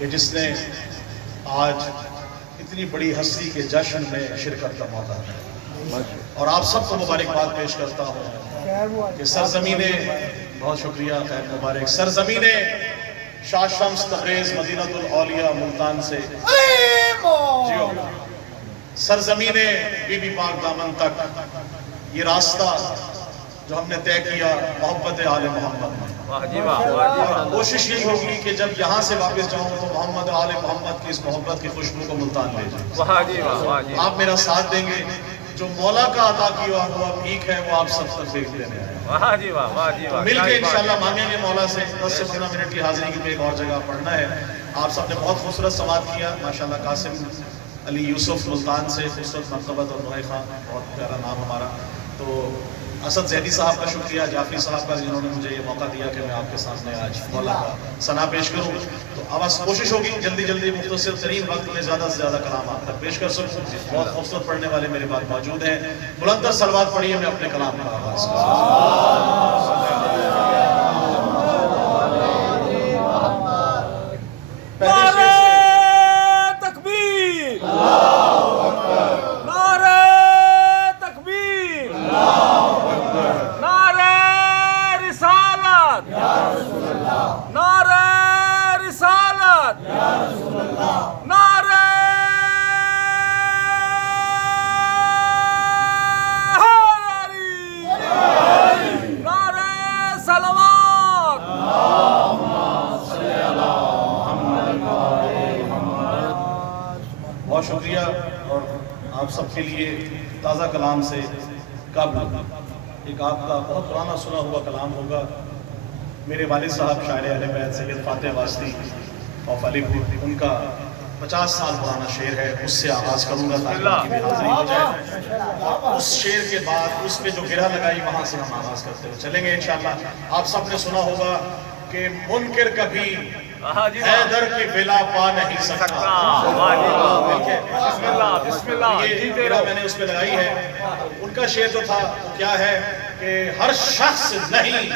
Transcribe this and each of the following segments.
کہ جس نے آج اتنی بڑی ہستی کے جشن میں شرکت کا موقع ہے، اور آپ سب کو مبارکباد پیش کرتا ہوں کہ سرزمین، بہت شکریہ، خیر مبارک، سرزمین شاہ شمس تبریز مدینہ الاولیاء ملتان سے جیو، سرزمین بی بی پاک دامن تک یہ راستہ جو ہم نے طے کیا محبت آل محمد میں، اور کوشش یہی ہوگی کہ جب یہاں سے واپس جاؤں تو محمد آل محمد کی اس محبت کی خوشبو کو ملتان لے جائیں۔ آپ میرا ساتھ دیں گے، جو مولا کا عطا کیا ہوا بھیک ہے وہ آپ سب تک دیکھ لینے آئے، مل کے انشاءاللہ مانگیں گے مولا سے 10 سے 15 منٹ کی حاضری کی ایک اور جگہ پڑھنا ہے۔ آپ سب نے بہت خوبصورت سماعت کیا، ماشاءاللہ قاسم علی یوسف ملتان سے، خوبصورت مرتبت اور نوحہ خان، بہت پیارا نام ہمارا، تو اسد زیدی صاحب کا شکریہ، جعفری صاحب کا، جنہوں نے مجھے یہ موقع دیا کہ میں آپ کے سامنے آج مولا کا ثنا پیش کروں۔ تو اب کوشش ہوگی جلدی جلدی مختصر ترین وقت میں زیادہ سے زیادہ کلام آپ تک پیش کر سکوں۔ بہت خوبصورت پڑھنے والے میرے پاس موجود ہیں، بلند صلوات پڑھیے، میں اپنے کلام کا آغاز کروں۔ بہت شکریہ، اور آپ سب کے لیے تازہ کلام سے قبل ایک آپ کا بہت پرانا سنا ہوا کلام ہوگا۔ میرے والد صاحب شاعر اہل بیت سید فاتح واسطی آف علی پور، ان کا 50 سال پرانا شعر ہے، اس سے آغاز کروں گا تاکہ ان کی بھی حاضری ہو جائے۔ اس شعر کے بعد اس پہ جو گرہ لگائی وہاں سے ہم آغاز کرتے ہوئے چلیں گے انشاءاللہ۔ آپ سب نے سنا ہوگا کہ منکر کبھی حیدر کی ولا پا نہیں سکتا۔ یہ گرہ میں نے اس پہ لگائی ہے۔ ان کا شعر جو تھا وہ کیا ہے کہ ہر شخص نہیں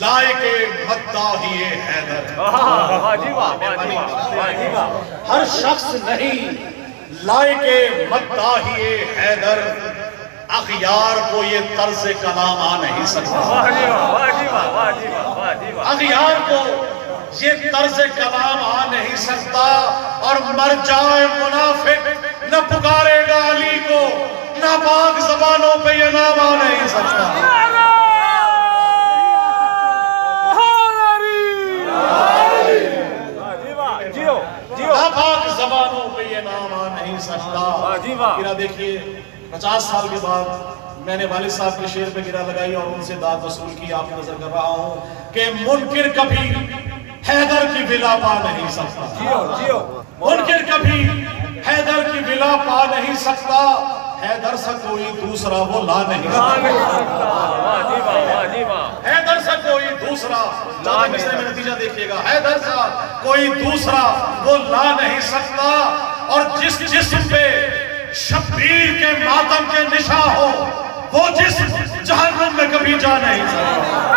لائق مداحی حیدر، ہر شخص نہیں لائق مداحی حیدر، اغیار کو یہ طرز کلام آ نہیں سکتا، اغیار کو یہ طرز کلام آ نہیں سکتا، اور مر جائے منافق نہ پکارے گا علی کو، ناپاک زبانوں پہ یہ نام آ نہیں سکتا۔ ناپاک زبانوں پہ یہ نام آ نہیں سکتا۔ گرہ دیکھیے، 50 سال کے بعد میں نے والد صاحب کے شعر پہ گرہ لگائی اور ان سے داد وصول کی، آپ نظر کر رہا ہوں کہ منکر کبھی حیدر کی ولا پا نہیں سکتا، منکر کبھی حیدر کی ولا پا نہیں سکتا، حیدر سا کوئی دوسرا وہ لا نہیں سکتا، حیدر سا کوئی دوسرا، چاہتے مصرے میں نتیجہ دیکھئے گا، حیدر سا کوئی دوسرا وہ لا نہیں سکتا، اور جس جسم پہ شبیر کے ماتم کے نشاں ہو، وہ جسم جہنم میں کبھی جا نہیں سکتا۔